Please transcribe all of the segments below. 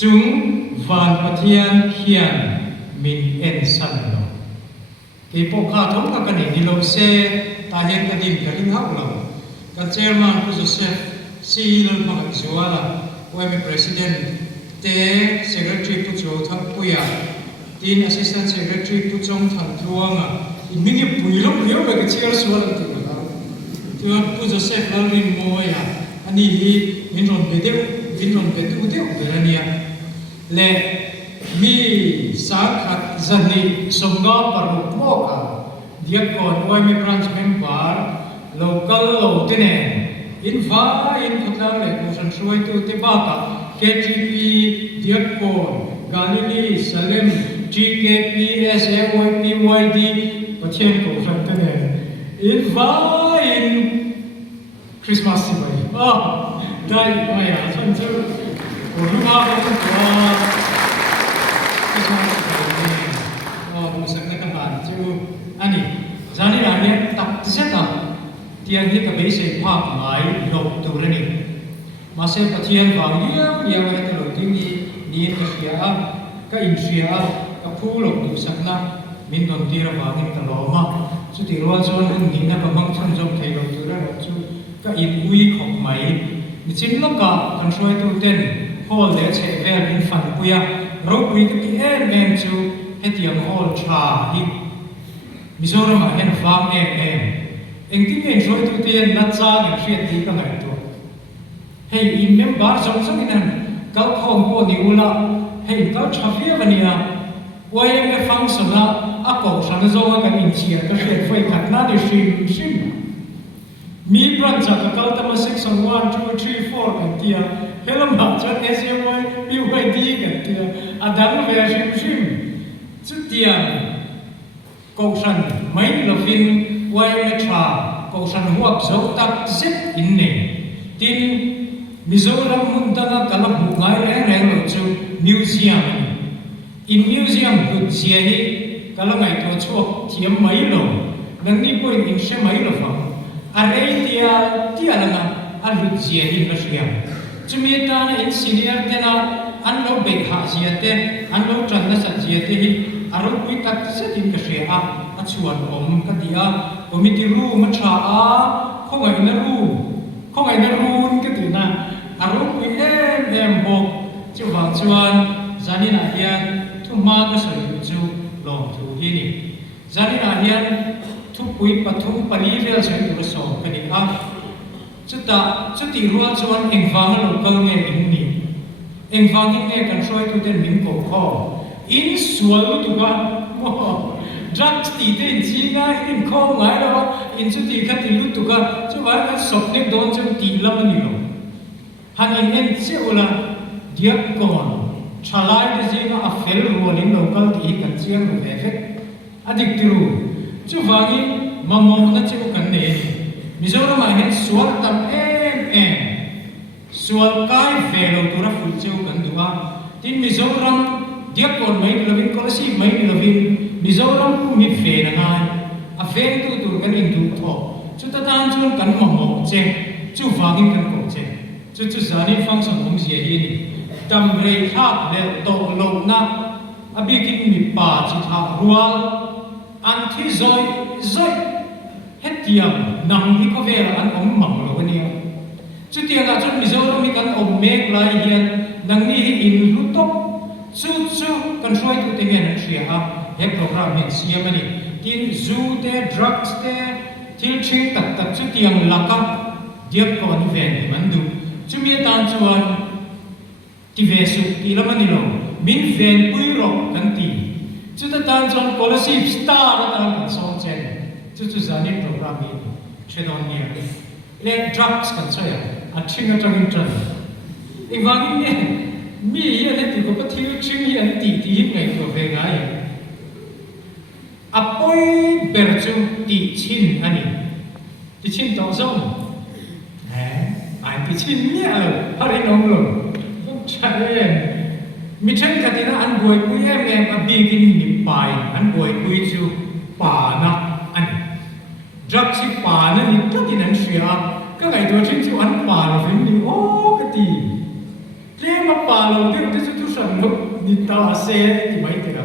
จุงวานปะเทียนเขียนมินเอ็นซันโลกีพวกข้าทงกันนี่โลเซตาเห็นกันดินกันลิงหักเรากันเจอร์มันผู้โจเซฟซีลมาจัวละว่าเป็นประธานเตะ secretary ผู้โจทักปุยทีน assistant secretary ผู้จงทันทวงอินมิงปุยลงเลี้ยวไปกับเชียร์ส่วนตัวเราตัวผู้โจเซฟเราลินโมยอันนี้มินรอนไปเดียวมินรอนไปดูเดียวเป็นอะไรและมีสักขัดจันนี่สมงาปรุกโมกะเดียก่อนว่ามี branch member local โลติเนอินฟ้าอินพุทธาเล็กผู้สันช่วยตัวที่บ้ากะ KTP เดียก่อนกาลิลีสเลม GKP SAYP YD ประเทศผู้สันติเนอินฟ้าอินคริสต์มาสสิไปได้ไหมฉันจะรู้ว่าเป็นตัวรู้สึกในการบ้านจู่อันนี้จานี่ร้านนี้ตัดเส้นต่างที่อันนี้ก็เป็นสิ่งภาพหมายลบตัวนี้มาเส้นปะเทียนวางเลี้ยวให้ตลอดที่นี่ก็เสียก็อินเสียก็ผู้ลบตัวสักนะมินโดนตีระบาดนี่ตลอดมาสุดที่ร้อนส่วนอื่นนี่นะก็บางชั้นจงใครลบตัวได้หรอกจู่ก็อินวิของหมายมิจฉาลักกะกันช่วยตัวเต้นพอเลี้ยเชฟเอร์มินฟันปุยเราคุยกันที่เอ็มจู่ให้เตรียมฮอลชาฮิมิโซรามาเห็นฟังเองที่เป็นช่วยตัวเตียนนัดจ้าอย่างเชียดีก็ไหนตัวให้อินเมมบาร์สองสักนั้นเขาคงโกนิวละให้เขาชัฟเฟียวันนี้ว่ายังไม่ฟังสนะอากาศสันโซกันอินเชียก็เชียไฟขัดหน้าดิชิมมีปรัญญาเขาทำมา6 1 2 3 4กันเตียเฮลัมบัตจัด SMY BYD กันเตียอดังเวอร์ชิมสุดเดียนกองสันไม่ลฟินไว้ไม่ทรากองสันหัวเสาตัดเซ็ตอินเน่ทินมิโซรัมมุนตันกลับบุกไงแรงๆจู่มิวเซียมอินมิวเซียมดุเสียฮีกลับไงตัวชั่วเทียมไม่ลงนั่งนี่พูดอินเช่ไม่ลงฟังอะไรที่อะไรนะอันดุเสียฮีก็เสียจุดนี้ตอนอินซีเนียร์เท่านั้นอันเราเบิกหาเสียเท่อันเราจันทร์สัจเสียเท่ฮีอารมณ์วิตัดเสด็จกษัตริย์อัจฉริยะอมกันดีผมมีที่รู้มัชชาข้องไอ้นรู้กันดีนะอารมณ์วิบอกจะวางชวนจานินาเฮียนทุกมาก็สวยจู่ลองถูที่นี่จานินาเฮียนทุกปุยปฐุมปลีเวลสวยดูสองกันดีจุดที่รู้ชวนเอ็งฟังเราก็เงี้ยเอ็งนี่เอ็งฟังที่เนี่ยกันช่วยทุกเดือนมิ่งโกข้ออินส่วนตัวกันจักตีเต็นจีง่ายอินข้อง่ายแล้วอินสุดที่ขัดที่ลุตัวกันจะว่ากันสอบเด็กโดนจนตีละมันนี่หรอฮันอินเอ็นเจ้าละเดียกก่อนชาลายที่จีน่าเฟลรัวลินโลกัลที่กันเชียงรูเอฟเฟกอดีตที่รู้จะว่างี้มามองนั่นเจ้ากันเนี่ยมิโซรามาเห็นส่วนตั้งส่วนกายเฟลตัวรับฝุ่นเจ้ากันดูว่าที่มิโซรามเดียกก่อนไม่ละวินก็เลยสิไม่ละวินมิโซรัมมีเฟรนายเฟรตัวกันอินดูทอจุดต่างจุดกันมองเจจุดฟังกันก็เจจุดสานิฟังสมองเสียดีนี่ดำเริภาพเล็ดโตโลนักอภิกินมีป่าจิตหารัวอันที่ซอยเฮ็ดเดียมนำที่เขาเวลาอันอมมังโลวันนี้จุดที่อาจารย์มิโซรัมมีการอมเมฆลายเฮียนนังนี้อินรุตบสู้กันช่วยตัวเองเชียร์เฮ็ดโปรแกรมเฮ็ดเสียมันนี่กินจูเตดรักส์เตที่ชิงตัดจุดยังลักเดียบก่อนเวนมันดูจุดมีตานชวนที่เวสุที่ละมันนี่ลงมินเวนปุยรอกกันตีจุดตานชวนโพลิซีสตาร์ละตานกันสองเจนจุดจานี่โปรแกรมนี้เชดอนเนี่ยเล่นดรักส์กันใช่ไหมอัดชิงกันจังจังอีกวันนี้มีอะไรที่ก็ที่ชิงยันตีไงตัวเองไงอภัยเบอร์จูตีชินอันนี้ตีชินต่อส่งไอ้ตีชินเนี่ยฮาริน้องลงต้องใช้มิเช่นกันที่นั่นอันบวยปุยอันบีกินนิปายอันบวยปุยจูป่านะอันจักสิป่านั่นนี่ก็ที่นั่นเสียก็ไงตัวชินจูอันป่าเราฟินนี่โอ้ก็ตีเรียกมาป่าเราเดี๋ยวจะ สันนุนิตาเซที่ไม่ติด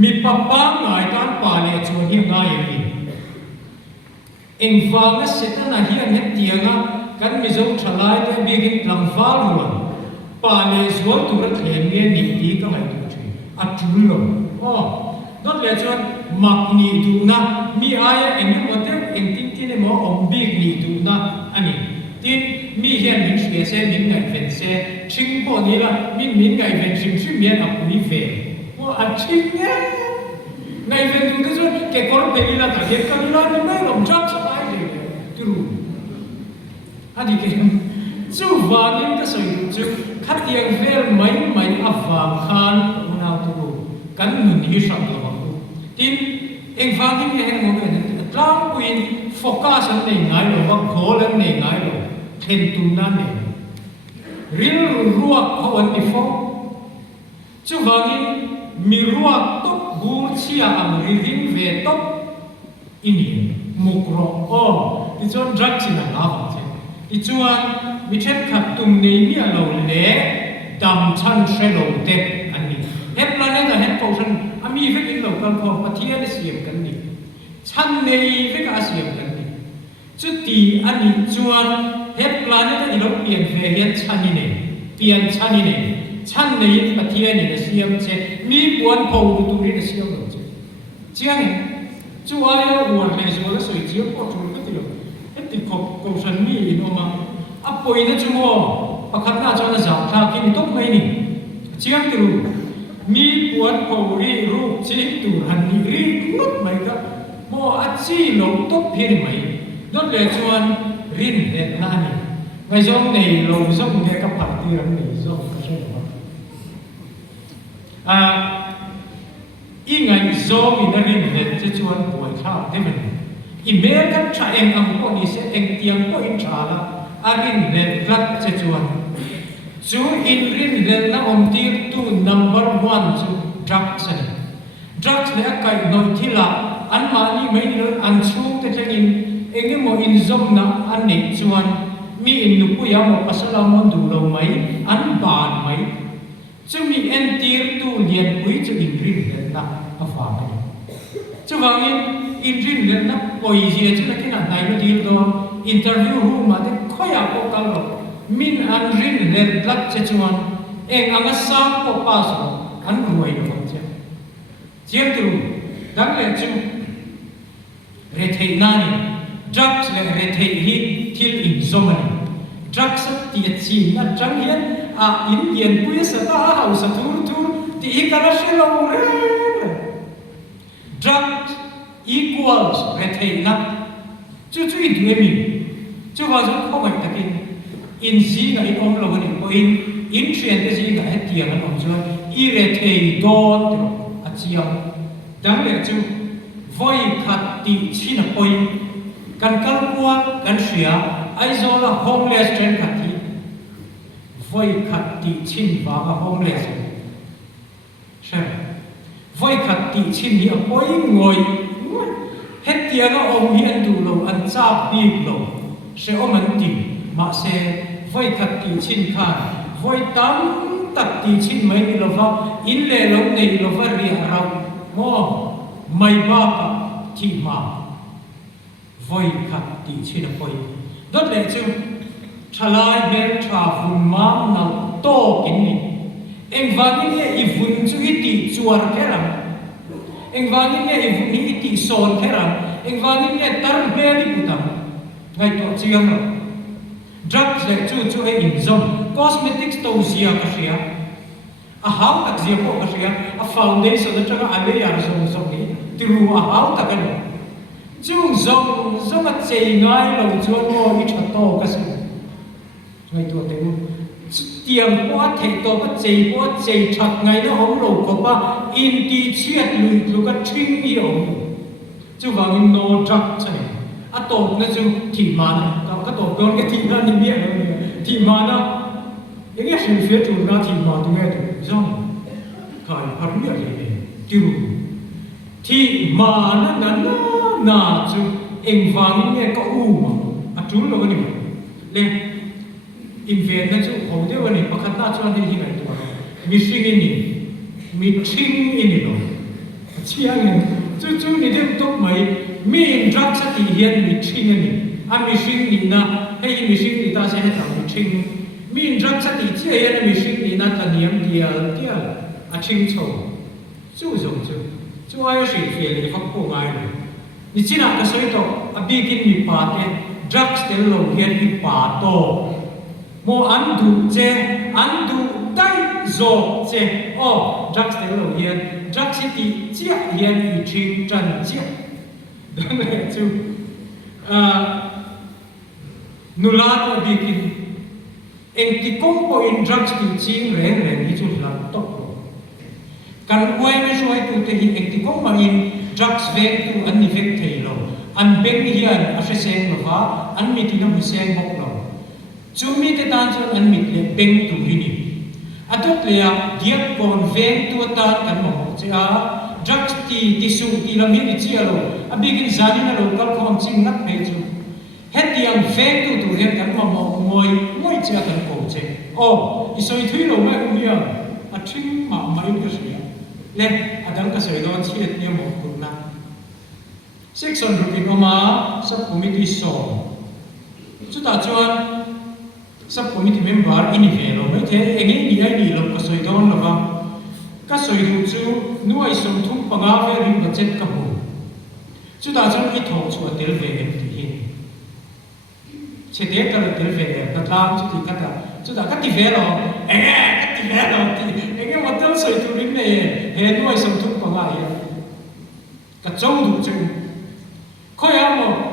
มีปะปังหลายการป่าเลยชวนที่ง่ายอย่างนี้เอ็งฟังและเสร็จนั่นเฮียนเน็ตเดียงกันมีเจ้าชลายแต่เบียกินลำฟ้าล้วนป่าเลยสวนตัวเทียนเนี่ยนิดีก็ไม่ถูกทีอัดจุลลงนั่นเลยชวนมักนีดูนะมีอะไรเอ็งยังมาเที่ยวเอ็งทิ้งที่เนี่ยมอมบีกนีดูนะอันนี้ที่มีเฮียนมินเสียเซมินไงเป็นเซชิงพอนี้ละมินไงเป็นชิงชิมเมียนอับมีเฟว่าอัดชิงเนี่ยไงเป็นดูที่สุดแกคนเป็นลีลาแต่เห็นกันลีลาเนี่ยไม่ลงจับสบายเลยที่รู้อันนี้ก็จู่วานินก็สวยจู่ขัดยังเฟลไม่อับวางคานอุณหภูมิกันหนุนที่สังตัวที่เองฟังที่มีให้หมดเลยตราบวินโฟกัสในไงหรือว่าโคลในไงหรือเทนตุนันเนี่ยริลรัวเขาวันที่ฟงจู่วานินมีรัวตบบูชีอาอัมริรินเวตบอินี่มุกรอที่จวนรักชินาลาฟังเช่ที่จวนมิเช่นขัดตุ่มในมีอะไรเล่ดำชันเชลโลเต็มอันนี้เฮปลาเนตเฮปโพชันอามีเวกินโลกันพอปะเทียนเสียมกันนี่ชันในเวกอาเสียมกันนี่จุดที่อันนี้จวนเฮปลาเนตอีโลเปลี่ยนเวียนชันนี่เนี่ยเปลี่ยนชันนี่เนี่ยชันในปะเทียนนี่เสียมเช่มีปวนพาวตุรีเสียมเลยเจ้าเนี่ยจู่อายอวนเลยจู่แล้วสวยเจียวพอจู่ก็ติดเลยเฮปติดขบกชันมีอินอมาอัปปอยนะจู่โม่ประคับหน้าจวนจับทากินตบไม่นี่เจ้าติรู้มีปวนพาวรีรูปจิตตุหันนี่รีนุดไม่ก็โม่อัดซีลงตบเพียงไม่นั่นเลยจวนรินเด็ดนั่นนี่ไม่จงในลงจงเด็กกับปัตติรันนี่จงก็ใช่ไหมอีไงโซมีนั่นรินเด็ดจะชวนป่วยข้าวได้ไหมอีเมลกันชาเองอังพวกนี้เสียเองเตียงก็อินชาละอารินเด็ดรัดจะชวนจูอินรินเด็ดนะอมตีตู้ number one จู drugs นี่ drugs เนี่ยใครนอนที่ละอันมานี่ไม่รู้อันชูแต่จะอินเองโมอินซอมนะอันนี้ชวนมีอินนุปุยามอปัสลามันดูเราไหมอันบานไหมจะมีเอ็นตีร์ตู้เลียนปุยจะอินรินเด็ดนะอาฟ้าเนี่ยจะว่าอินรินเด็ดนะปอยเจียจะนักกินอะไรไม่ดีตัวอินเทอร์วิวรูมมาเด็กค่อยเอาพกันหรอกมินอันรินเด็ดลักจะชวนเองอังสามพอปัสอันรวยหมดเจ้าเจียมตรูดังเลยจูเรทเฮนานีดักส์เลยเรทเฮฮีทิลอินโซมันดักส์ที่จีนนั่นจังเห็นอินเดียนปุยสตาร์เอาสตูร์ที่อีกอะไรเชลล์เร่ดักส์ equals เรทเฮนาจู่อินด้วยมีจู่ว่าจะเข้าไปตะกินอินซีกับอินอมโลกันอินเทรนด์ซีกับเฮตียกันอมจู่อีเรทเฮดอตอาเจียงดังเลยจู่voiขัดตีชินปอยกันกัลปัวกันเสียไอโซล่า homeless เทรนขัดตี voiขัดตีชินว่ากับ homeless ใช่ voiขัดตีชินนี่ปอยงอยเฮตียก็อมเฮียนดูโลอันซาบีกโลเสียอมันตีมาเส voiขัดตีชินข้า voi ตั้มตัดตีชินไม่ดีโลฟ้าอินเล่ลงในโลฟ้าเรียเราโม่ไม่บ้าที่มาvoiขัดตีชินปอยดัดเลยจูชลายเบลชาฟุนมาหนักโตกินนี่เอ็งวันนี้เนี่ยอีฟุนจูอิติจวร์แค่รังเอ็งวันนี้เนี่ยอีฟุนอิติโซนแค่รังเอ็งวันนี้เนี่ยตร์เบลิบุตัมไงตัวเชียงเราดรักส์เลยจูเอ็งซอมคอสเมติกส์ตัวเสียก็เสียหาวตักเสียพวกก็เสียฟาวเดชั่นจะก็อะไรอย่างซอมนี่ที่รู้หาวตักกันจู่ซอมมาเจงง่ายเราจวนโมอิชัตโตก็สิไงตัวเต็มเตียงปัวเทโตก็เจปัวเจชักไงนะของเราก็ว่าอินดีเชียดลุยลูกก็ทิ้งเดียวจู่ว่าอินโนจักใช่อะโตนะจู่ที่มานะก็โตโดนก็ที่นั่นนี่เนี่ยที่มานะยังไงสิ่งเสียจู่นะที่มาตรงนี้ดูจ้องใครพารุยอะไรจู่ที่มานั้นน่าจะเอ็งฟังเนี่ยก็อู้มาอัดจุลวันนี้เลยอินเวนต์จู่ผมเดี๋ยววันนี้ประคัตหน้าชวนที่ไหนตัว มีสิ่งนี้มีทิ้งอินโลเชียงจู่ๆนี่เด็กตกไหมมีรักสติเฮียนมีทิ้งนี่อันมีสิ่งนี้นะให้มีสิ่งนี้ตาเสียให้ทำมีทิ้งมีรักสติเชียนมีสิ่งนี้นะตาเนียมเดียวอาทิ้งโชจู่จู่ไอ้สิ่งเฮียนนี่เขาพูดง่ายเลยนี่จีน่าก็สวยต่ออบีกินมีปาเต้รักสติลงเฮียนมีปาโตโมอันดูเจอันดูได้โจเจโอ้รักสติลงเฮียนรักสติเจียเฮียนมีทิ้งจันเจียดังนั้นจู่นุลาตัวบีกินเองที่ก้มไปอินรักสติจริงเร่งนี่จู่หลังตกการอวยไม่ช่วยตัวเองเองที่ก้มมาอินรักสเวกตัวอันนี้เวกเทโลอันเบงเฮียนอาศัยเซงมาฟ้าอันมีที่น้ำเซงบอกเราจู่มีแต่ตานจนอันมีเลยเบงตัวนี้อันตุเลียเดียบก่อนเวงตัวตากันมองเจ้ารักสติที่สูงที่เรามีในเจ้าเราอบีกินจานินาเราก็ความจริงนักไปจู่เฮ็ดยังเฟกตัวเฮ็ดกันมามวยเจ้ากันโกเจโอ้อีสอยถุยเราไม่อุ้มยังอัดทิ้งมาไม่ก็เสียเล่อดังก็เสียโดนเชียดเนี่ยหมดคุณนะเซ็กซ์รูปออกมาสับคอมมิตี้สองสุดท้ายจวนสับคอมมิตี้เมมเบอร์อินเวลไม่เท่เองนี่ไอ้นี่เราก็เสียโดนหรอกก็เสียดูจู่นู้ไอ้สมทุกปังอาเวริมบัจเจตกับหูสุดท้ายจวนไอ้ทองชัวเตลเวกันที่เช่นเดียวกันเตลเวกันตามจุดที่กันจุดนั้นที่เวลเอ๊ะที่เวลที่เองมันต้องใส่ตัวนี้เนี่ยเห็นด้วยสมทุกปังอาก็จงดูจู่คอยเอา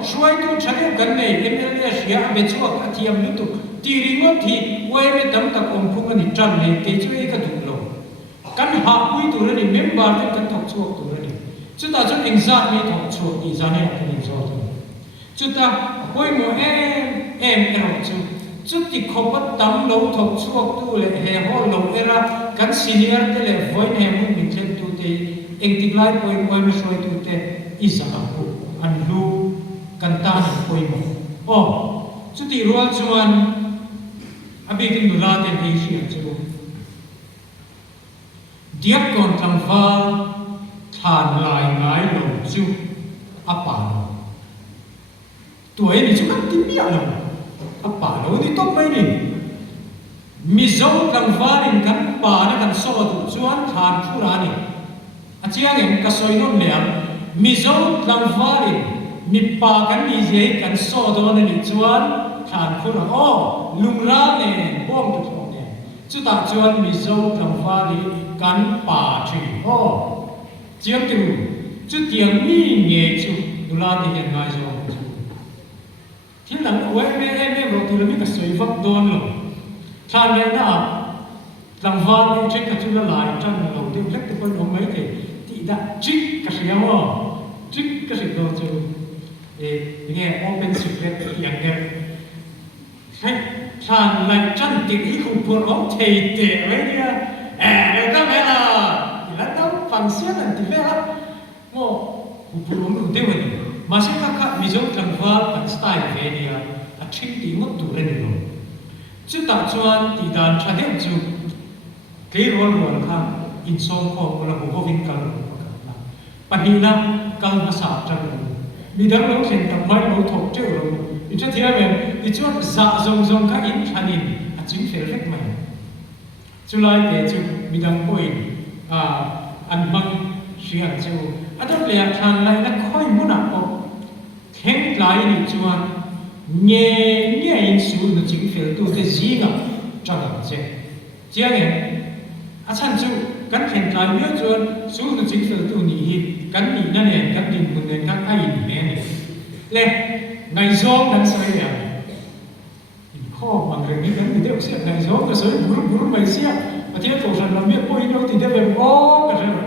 ช่วยตัวฉันกันเนี่ยเอ็มเอลเอสยาเบชัวกับที่ยามลุตุตีริงที่ไว้ไม่ตั้งตะกงพุ่งกันจันเลยเกช่วยกันดูโลกันหาคุยตัวนี้เมมเบอร์กันทอกชัวตัวนี้จุดนั้นจนเองซักไม่ทอกชัวอีจานเนี่ยเป็นอีจอตัวจุดนั้นคอยมัวเอ็มจุดที่เขาปัดตั้งโลทอกชัวตัวเลยเฮฮอลโลเอระกันซีเนียร์เตเลฟอยน์เฮมุนมิเทนตัวเตเองติดไล่คอยไม่ช่วยตัวเตอีจานกูอันลูกันตาหนึ่งคุยมั้งโอ้จุดที่รัวจวนอบีกินดูลาเต็มเอเชียจู่เดียบก่อนทำฟ้าทานลายง่ายลงจู่อัปปาโลตัวเองนี่จู่กันที่มีอะไรอัปปาโลนี่ต้องไม่นี่มิโซทำฟ้านี่กันป่านะกันโซ่ดูจวนทานผู้รานี่อาจารย์เองก็สวยนุ่มเนี่ยมิโซทำฟ้านี่มีป่ากันมีเยกันโซ่ตัวนี่จวนทานผู้ราโอ้ลุงราเนี่ยบ้องตุกเนี่ยจุดตัดจวนมิโซทำฟ้านี่กันป่าที่โอ้เจียมจู่จุดเดียงมีเงี้ยจู่ดูลาที่ยังไงจู่ที่หลังเอาไว้ไม่รถตัวนี้ก็สวยฟักโดนหรอกทานเนี่ยนะหลังฟ้านี่เช็คกับจุดละลายจังเราเดี๋ยวเล็กตัวคนเอาไม่ได้ที่ได้จิกก็เสียว่าจิกก็เสียโดนจู่เนี่ยโอเปนสิกเล็ตอย่างเงี้ยให้ทานอะไรจันติดที่คุณพูดเอาเทไว้เนี่ยเราต้องเวลาเราต้องฟังเสียงนั่นที่เวลาโม่คุณพูดมันเดี๋ยวนี้มาเสียงข้ามิจฉากันว่ากันสไตล์เวเนียอัดทิ้งที่มุดดูเรนโลจุดตัดจวนที่ด้านชาเดนจูเกย์รัวข้างอินโซโคเราบุกวินกันปัจจุบันกันภาษาจังมีดังเราเห็นกับไม่เราถกเจ้าเราอีกทีเดียวอีกจุดจะจงข้าอินชันินอาจจะเฟรเล็กไหมจุลายเดจูมีดังป่วยอันมังเสียงจูอันนั้นเลยทางไหนนักค่อยมุ่งหน้าออกแข่งไกลนี่จวนเงี้ยอินสูนจิงเฟลตัวที่จีน่ะจังเจ้าเนี่ยอาจารย์จูกันแข่งไกลเยอะจวนสูนจิงเฟลตัวนี้กันนี่นั่นเองกันดินบนเองกันไอ้เนี่ยเลยในโซนนั้นสวยอย่างข้อบางเรื่องนี้กันที่เดียวเสียในโซนก็สวยบุรุษไม่เสียประเทศตัวฉันเราเมื่อพวกนี้เราติดได้เป็นบ้ากันใช่ไหม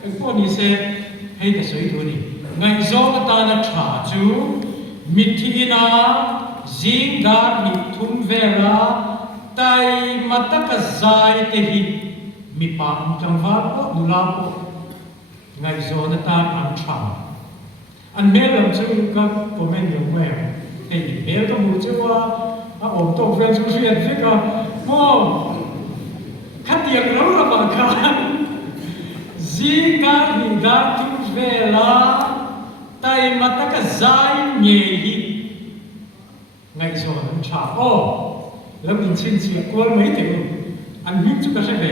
ไอ้พวกนี้เสียให้แต่สวยตัวนี้ในโซนก็ตาหน้าชาจูมิทีนาจิงดาร์มิทุนเวลาไตมาตักใจเตหิมีปามจังหวะก็ดูลาโปในโซนตาอันชาอันเมลเราจะกับผมไม่ยอมแม่ไอ้เมลก็มูจะว่าผมต้องเฟรนชูเชียนที่ก็โม่ขัดเดียงเราระบ kan zikar ni datu vela tai mataka zai nye hi ngai so nan cha o lam in chin chi kol mai te an him chu ka se ve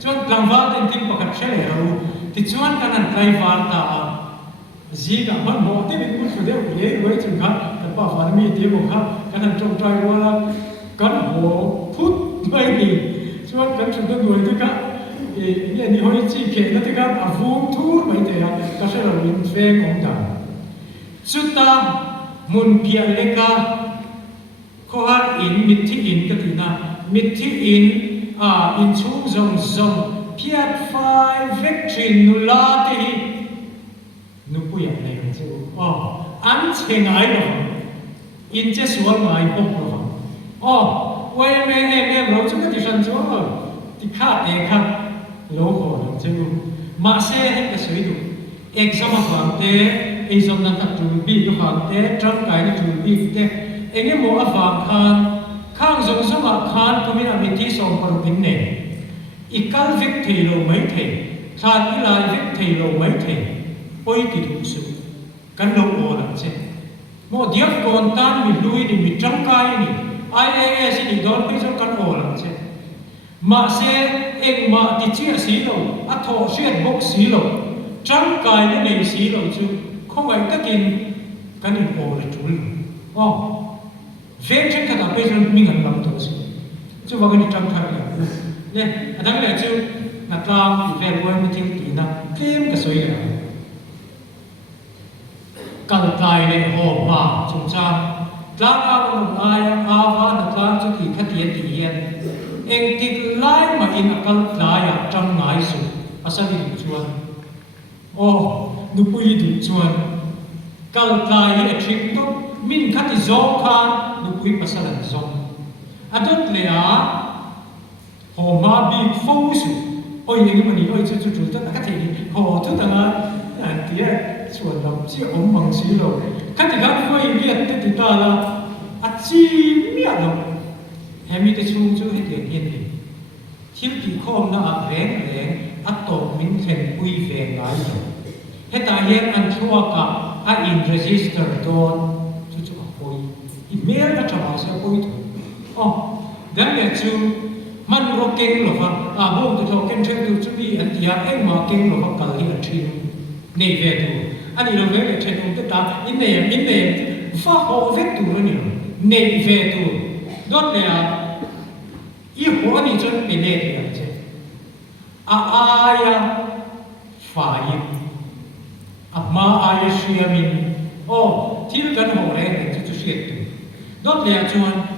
chon tlangwa ten tin pakhat chele ro ti chuan kan an trai war ta ziga man mo te bin mun de ye wei chung kha kan pa fa mi te mo kha kan an chong trai wa kan ho phut mai ni chuan kan chu de noi te ka ye ni hoi chi ke na te ka a vum thu mai te ya ka se ro in fe kong ta chuta mun pia le ka khoar in mit thi in ka ti na mit thi in in chung zong zong piat fai victory nu la te hi nu pu ya nei chu an che ngai lo in che sual ngai pok lo wei me lo chu ka ti san chu ti kha te kha lo ho lo chu ma se he ka sui du exam phang te exam na ta tu bi du phang te trang kai ni tu bi te enge mo a phang khan khang zong zong a khan community amity som par pin ne ikal vek thei lo mai the khan ni lai vek thei lo mai the oi ti du su kan lo o la che mo diak kon tan mi lui ni mi trang kai ni IAS ni don pi so kan o la che ma se eng ma ti chi si lo a tho siat bok si lo trang kai ni nei si lo chu khong ai takin kan ni o la chul về trên cái đó bây giờ mình ăn làm tốt chứ vào cái đi trong thang này nè ở đây là chứ là làm về quên mình thiên tỷ na thêm cái suy này cần tài này hồ mà chúng ta làm ao một ai ao vào là làm cho thì khát tiền thì hiện em tiếc lái mà in cần lái trong ngày số à sao đi chuan nụ bùi đi chuan cần tài ở trên đó min khát thì gió khan nu pui pasalan zong adot lea ho ma bi fo su oi ni mani oi chu ta ka thei ho tu ta ma an tia chuan lam chi om bang si lo ka ti ga foi liat te ti ta la a chi mi a lo he mi te chung chu he te yen ni thil ki khom na a reng a to min thlen pui ve ngai he ta yen an thua ka a in register don email na chama sa po ito dan ya chu man ro keng lo fa bo to ken chen tu chu bi an tia en ma keng lo fa kal hi a thi nei ve tu ani lo ve chen tu ta in ne fa ho ve tu ro ni nei ve tu dot le i ho ni chen pe ne ya che ya fa yi ma ya shia min thil kan ho re ne chu chu siet tu dot le chuan